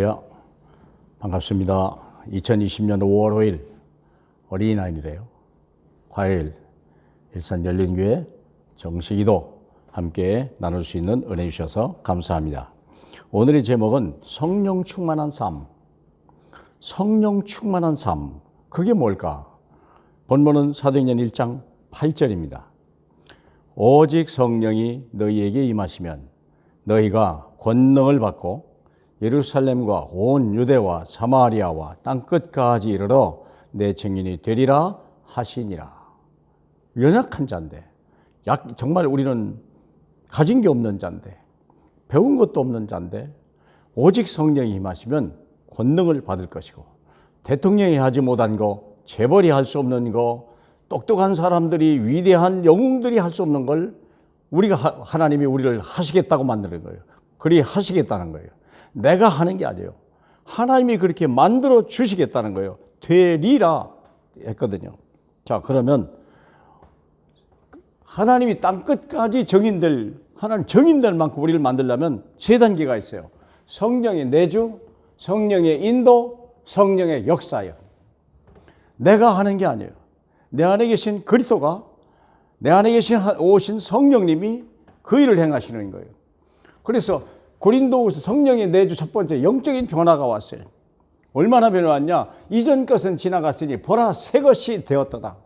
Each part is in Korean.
할렐루야. 반갑습니다. 2020년 5월 5일 어린이날이래요. 화요일 일산 열린교회 정식기도 함께 나눌 수 있는 은혜 주셔서 감사합니다. 오늘의 제목은 성령 충만한 삶. 성령 충만한 삶. 그게 뭘까? 본문은 사도행전 1장 8절입니다. 오직 성령이 너희에게 임하시면 너희가 권능을 받고 예루살렘과 온 유대와 사마리아와 땅끝까지 이르러 내 증인이 되리라 하시니라. 연약한 자인데, 정말 우리는 가진 게 없는 자인데, 배운 것도 없는 자인데, 오직 성령이 임하시면 권능을 받을 것이고, 대통령이 하지 못한 거, 재벌이 할 수 없는 거, 똑똑한 사람들이, 위대한 영웅들이 할 수 없는 걸 하나님이 우리를 하시겠다고 만드는 거예요. 그리 하시겠다는 거예요. 내가 하는 게 아니에요. 하나님이 그렇게 만들어 주시겠다는 거예요. 되리라 했거든요. 자, 그러면 하나님이 땅끝까지 하나님 정인될 만큼 우리를 만들려면 세 단계가 있어요. 성령의 내주, 성령의 인도, 성령의 역사예요. 내가 하는 게 아니에요. 내 안에 계신 그리스도가, 내 안에 오신 성령님이 그 일을 행하시는 거예요. 그래서 고린도후서 성령의 내주 첫 번째 영적인 변화가 왔어요. 얼마나 변화왔냐? 이전 것은 지나갔으니 보라 새 것이 되었도다.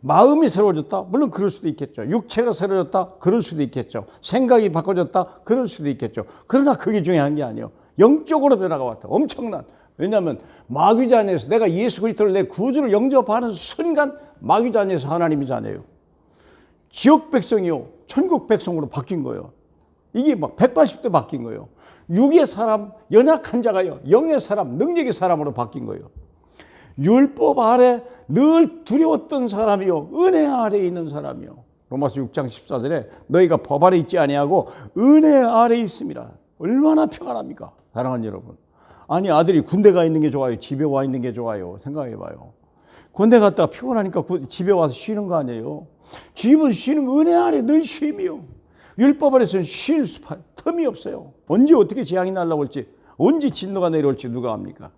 마음이 새로워졌다? 물론 그럴 수도 있겠죠. 육체가 새로워졌다? 그럴 수도 있겠죠. 생각이 바꿔졌다? 그럴 수도 있겠죠. 그러나 그게 중요한 게 아니에요. 영적으로 변화가 왔다. 엄청난. 왜냐하면 마귀자 안에서 내가 예수 그리스도를 내 구주를 영접하는 순간 마귀자 안에서 하나님이잖아요. 지옥 백성이요 천국 백성으로 바뀐 거예요. 이게 막 180도 바뀐 거예요. 육의 사람, 연약한 자가요 영의 사람, 능력의 사람으로 바뀐 거예요. 율법 아래 늘 두려웠던 사람이요 은혜 아래에 있는 사람이요. 로마서 6장 14절에 너희가 법 아래 있지 아니하고 은혜 아래에 있습니다. 얼마나 평안합니까? 사랑하는 여러분. 아니, 아들이 군대 가 있는 게 좋아요? 집에 와 있는 게 좋아요? 생각해 봐요. 군대 갔다가 피곤하니까 집에 와서 쉬는 거 아니에요? 집은 쉬는 거, 은혜 아래 늘 쉼이요. 율법 아래서는 쉴 틈이 없어요. 언제 어떻게 재앙이 날라올지, 언제 진노가 내려올지 누가 압니까?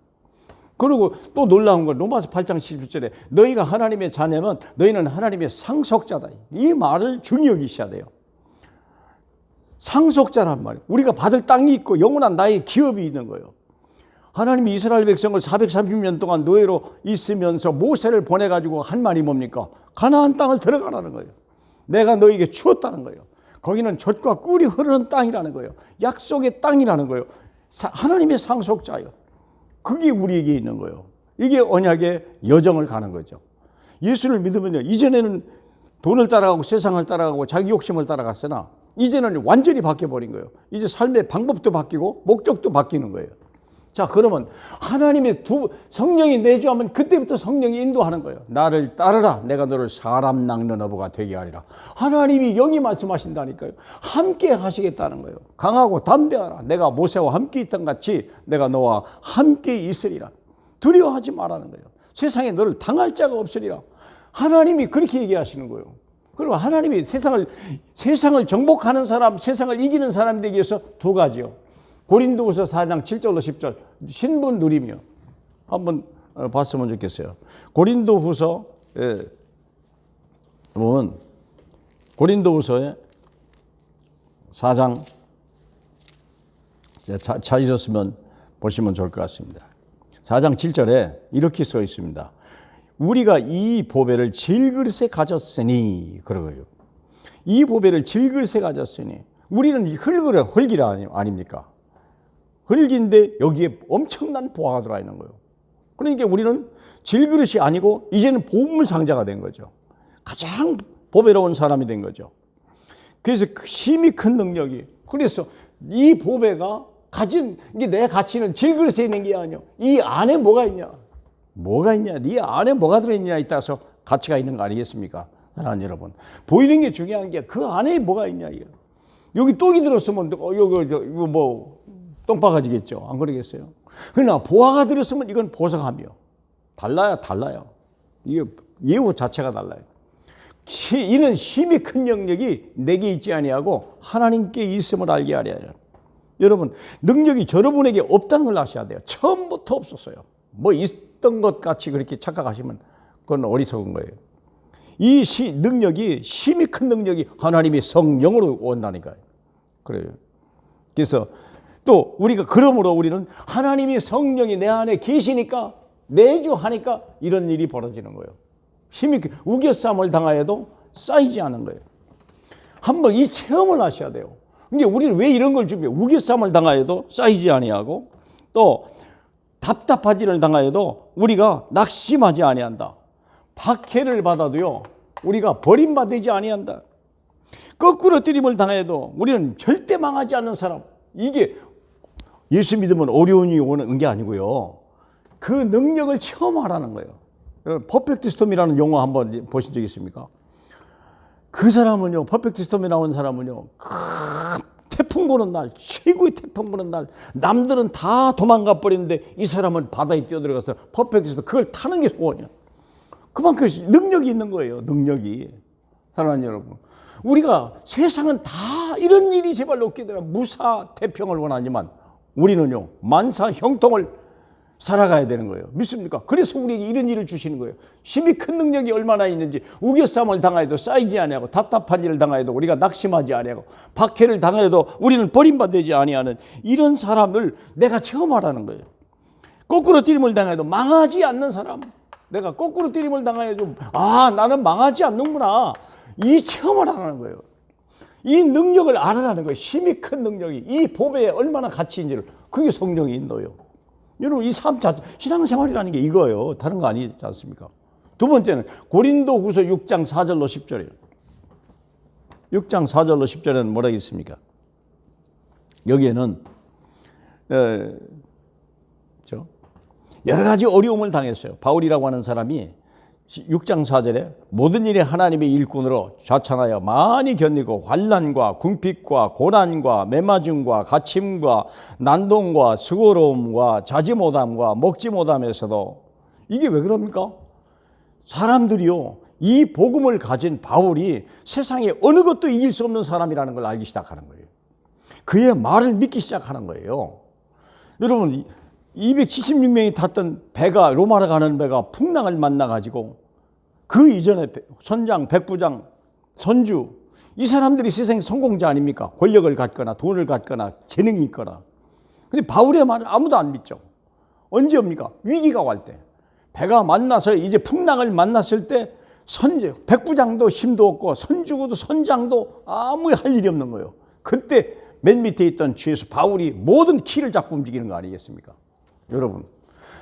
그리고 또 놀라운 건 로마서 8장 11절에 너희가 하나님의 자녀면 너희는 하나님의 상속자다. 이 말을 중히 여기셔야 돼요. 상속자란 말이에요. 우리가 받을 땅이 있고 영원한 나의 기업이 있는 거예요. 하나님이 이스라엘 백성을 430년 동안 노예로 있으면서 모세를 보내가지고 한 말이 뭡니까? 가나안 땅을 들어가라는 거예요. 내가 너에게 주었다는 거예요. 거기는 젖과 꿀이 흐르는 땅이라는 거예요. 약속의 땅이라는 거예요. 하나님의 상속자예요. 그게 우리에게 있는 거예요. 이게 언약의 여정을 가는 거죠. 예수를 믿으면요, 이전에는 돈을 따라가고 세상을 따라가고 자기 욕심을 따라갔으나 이제는 완전히 바뀌어버린 거예요. 이제 삶의 방법도 바뀌고 목적도 바뀌는 거예요. 자, 그러면 하나님의 성령이 내주하면 그때부터 성령이 인도하는 거예요. 나를 따르라. 내가 너를 사람 낚는 어부가 되게 하리라. 하나님이 영이 말씀하신다니까요. 함께 하시겠다는 거예요. 강하고 담대하라. 내가 모세와 함께 있던 같이 내가 너와 함께 있으리라. 두려워하지 말라는 거예요. 세상에 너를 당할 자가 없으리라. 하나님이 그렇게 얘기하시는 거예요. 그리고 하나님이 세상을 정복하는 사람, 세상을 이기는 사람이 되기 위해서 두 가지요. 고린도후서 4장 7절로 10절 신분 누리며 한번 봤으면 좋겠어요. 고린도후서 보면 고린도후서의 4장 찾으셨으면 보시면 좋을 것 같습니다. 4장 7절에 이렇게 써 있습니다. 우리가 이 보배를 질그릇에 가졌으니 그러고요. 이 보배를 질그릇에 가졌으니 우리는 흙이라 아닙니까? 흙인데 여기에 엄청난 보화가 들어가 있는 거예요. 그러니까 우리는 질그릇이 아니고 이제는 보물 상자가 된 거죠. 가장 보배로운 사람이 된 거죠. 그래서 힘이 큰 능력이, 그래서 이 보배가 가진 내 가치는 질그릇에 있는 게 아니에요. 이 안에 뭐가 있냐? 뭐가 있냐? 네 안에 뭐가 들어있냐에 따라서 가치가 있는 거 아니겠습니까? 사랑하는 여러분, 보이는 게 중요한 게 그 안에 뭐가 있냐 이거. 여기 똥이 들었으면 이거 뭐 똥바가지겠죠. 안 그러겠어요? 그러나 보화가 들었으면 이건 보석하며 달라요. 이게 예우 자체가 달라요. 이는 힘이 큰 영역이 내게 있지 아니하고 하나님께 있음을 알게 하려. 여러분, 능력이 여러분에게 없다는 걸 아셔야 돼요. 처음부터 없었어요. 뭐 있던 것 같이 그렇게 착각하시면 그건 어리석은 거예요. 이 능력이, 힘이 큰 능력이 하나님의 성령으로 온다니까요. 그래요. 그래서 또 우리가, 그러므로 우리는 하나님의 성령이 내 안에 계시니까, 내주하니까 이런 일이 벌어지는 거예요. 힘이, 우겨싸움을 당하여도 쌓이지 않은 거예요. 한번 이 체험을 하셔야 돼요. 근데 우리는 왜 이런 걸 준비해? 우겨싸움을 당하여도 쌓이지 아니하고, 또 답답하지를 당하여도 우리가 낙심하지 아니한다. 박해를 받아도요, 우리가 버림받지 아니한다. 거꾸로 뜨림을 당해도 우리는 절대 망하지 않는 사람. 이게 예수 믿으면 어려움이 오는 게 아니고요, 그 능력을 체험하라는 거예요. 퍼펙트 스톰이라는 용어 한번 보신 적 있습니까? 그 사람은요, 퍼펙트 스톰에 나온 사람은요, 큰 태풍 부는 날, 최고의 태풍 부는 날, 남들은 다 도망가 버리는데 이 사람은 바다에 뛰어들어가서 퍼펙트 스톰, 그걸 타는 게 소원이야. 그만큼 능력이 있는 거예요. 능력이. 사랑하는 여러분, 우리가 세상은 다 이런 일이 제발 없게 되라 무사 태평을 원하지만 우리는요, 만사 형통을 살아가야 되는 거예요. 믿습니까? 그래서 우리에게 이런 일을 주시는 거예요. 힘이 큰 능력이 얼마나 있는지, 우겨싸움을 당하여도 쌓이지 아니하고, 답답한 일을 당하여도 우리가 낙심하지 아니하고, 박해를 당하여도 우리는 버림받지 아니하는 이런 사람을 내가 체험하라는 거예요. 거꾸로 뛰림을 당해도 망하지 않는 사람, 내가 거꾸로 뛰림을 당해도 나는 망하지 않는구나, 이 체험을 하라는 거예요. 이 능력을 알아라는 거예요. 힘이 큰 능력이, 이 법에 얼마나 가치 있는지를. 그게 성령의 인도예요. 여러분, 이 삶 자체, 신앙생활이라는 게 이거예요. 다른 거 아니지 않습니까? 두 번째는 고린도후서 6장 4절로 10절이에요. 6장 4절로 10절에는 뭐라 있습니까? 여기에는 여러 가지 어려움을 당했어요. 바울이라고 하는 사람이 6장 4절에 모든 일에 하나님의 일꾼으로 좌천하여 많이 견디고 환난과 궁핍과 고난과 매맞음과 갇힘과 난동과 수고로움과 자지 못함과 먹지 못함에서도, 이게 왜 그럽니까? 사람들이요, 이 복음을 가진 바울이 세상에 어느 것도 이길 수 없는 사람이라는 걸 알기 시작하는 거예요. 그의 말을 믿기 시작하는 거예요. 여러분, 276명이 탔던 배가, 로마로 가는 배가 풍랑을 만나가지고, 그 이전에 선장, 백부장, 선주, 이 사람들이 세상의 성공자 아닙니까? 권력을 갖거나 돈을 갖거나 재능이 있거나. 근데 바울의 말을 아무도 안 믿죠. 언제 옵니까? 위기가 올 때. 배가 만나서 이제 풍랑을 만났을 때 백부장도 힘도 없고 선주고도 선장도 아무 할 일이 없는 거예요. 그때 맨 밑에 있던 죄수 바울이 모든 키를 잡고 움직이는 거 아니겠습니까? 여러분,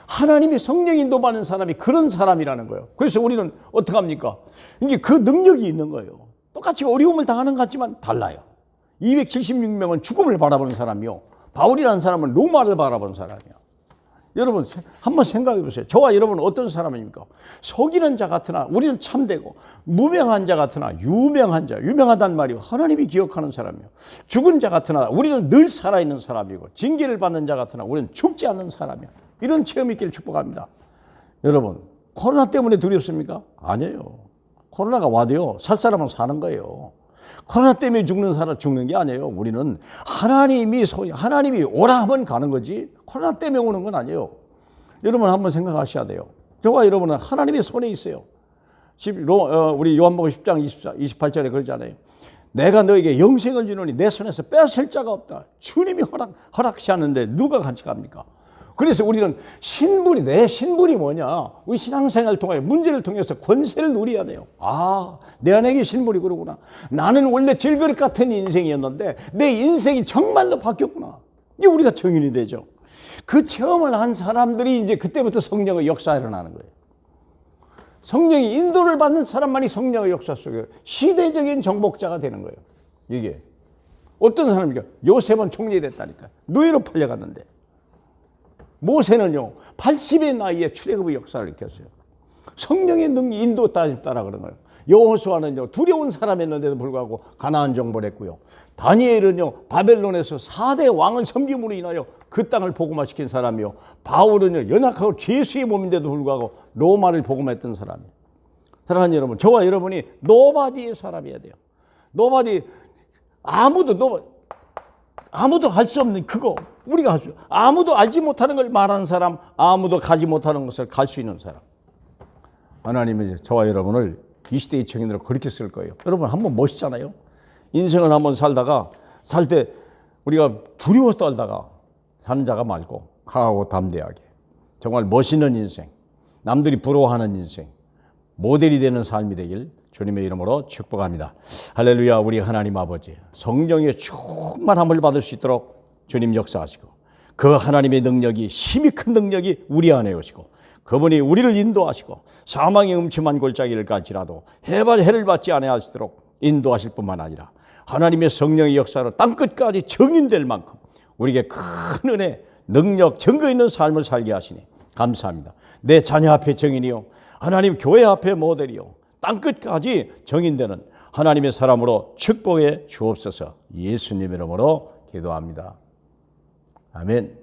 하나님의 성령 인도받는 사람이 그런 사람이라는 거예요. 그래서 우리는 어떻게 합니까? 이게 그 능력이 있는 거예요. 똑같이 어려움을 당하는 것 같지만 달라요. 276명은 죽음을 바라보는 사람이요, 바울이라는 사람은 로마를 바라보는 사람이에요. 여러분, 한번 생각해 보세요. 저와 여러분은 어떤 사람입니까? 속이는 자 같으나 우리는 참되고, 무명한 자 같으나 유명한 자, 유명하단 말이요, 하나님이 기억하는 사람이요. 죽은 자 같으나 우리는 늘 살아있는 사람이고, 징계를 받는 자 같으나 우리는 죽지 않는 사람이요. 이런 체험이 있기를 축복합니다. 여러분, 코로나 때문에 두렵습니까? 아니에요. 코로나가 와도요, 살 사람은 사는 거예요. 코로나 때문에 죽는 사람 죽는 게 아니에요. 우리는 하나님이 오라 하면 가는 거지, 코로나 때문에 오는 건 아니에요. 여러분, 한번 생각하셔야 돼요. 저와 여러분은 하나님의 손에 있어요. 우리 요한복음 10장 28절에 그러잖아요. 내가 너에게 영생을 주노니 내 손에서 뺏을 자가 없다. 주님이 허락시하는데 누가 같이 갑니까? 그래서 우리는 내 신분이 뭐냐? 우리 신앙생활을 통해 문제를 통해서 권세를 누려야 돼요. 내 안에 신분이 그러구나. 나는 원래 질그릇 같은 인생이었는데 내 인생이 정말로 바뀌었구나. 이게 우리가 증인이 되죠. 그 체험을 한 사람들이 이제 그때부터 성령의 역사가 일어나는 거예요. 성령이 인도를 받는 사람만이 성령의 역사 속에 시대적인 정복자가 되는 거예요. 이게 어떤 사람입니까? 요셉은 총리됐다니까. 노예로 팔려갔는데, 모세는요 80의 나이에 출애굽의 역사를 일으켰어요. 성령의 능력 인도 따라 그런 거예요. 여호수아는요 두려운 사람이었는데도 불구하고 가나안 정복을 했고요. 다니엘은요 바벨론에서 4대 왕을 섬김으로 인하여 그 땅을 복음화시킨 사람이요. 바울은요 연약하고 죄수의 몸인데도 불구하고 로마를 복음했던 사람이에요. 사랑하는 여러분, 저와 여러분이 노바디의 사람이어야 돼요. 노바디, 아무도 아무도 할 수 없는 그거 우리가 할 수, 아무도 알지 못하는 걸 말하는 사람, 아무도 가지 못하는 것을 갈 수 있는 사람. 하나님은 이제 저와 여러분을 이 시대의 청년으로 그렇게 쓸 거예요. 여러분 한번 멋있잖아요. 인생을 한번 살다가 살 때 우리가 두려워 떨다가 사는 자가 말고 강하고 담대하게 정말 멋있는 인생, 남들이 부러워하는 인생, 모델이 되는 삶이 되길 주님의 이름으로 축복합니다. 할렐루야. 우리 하나님 아버지 성령의 충만함을 받을 수 있도록 주님 역사하시고 그 하나님의 능력이 힘이 큰 능력이 우리 안에 오시고 그분이 우리를 인도하시고 사망의 음침한 골짜기를 갈지라도 해를 받지 아니하시도록 인도하실 뿐만 아니라 하나님의 성령의 역사로 땅끝까지 정인될 만큼 우리에게 큰 은혜, 능력, 증거 있는 삶을 살게 하시니 감사합니다. 내 자녀 앞에 정인이요, 하나님 교회 앞에 모델이요, 땅끝까지 정인되는 하나님의 사람으로 축복해 주옵소서. 예수님 이름으로 기도합니다. 아멘.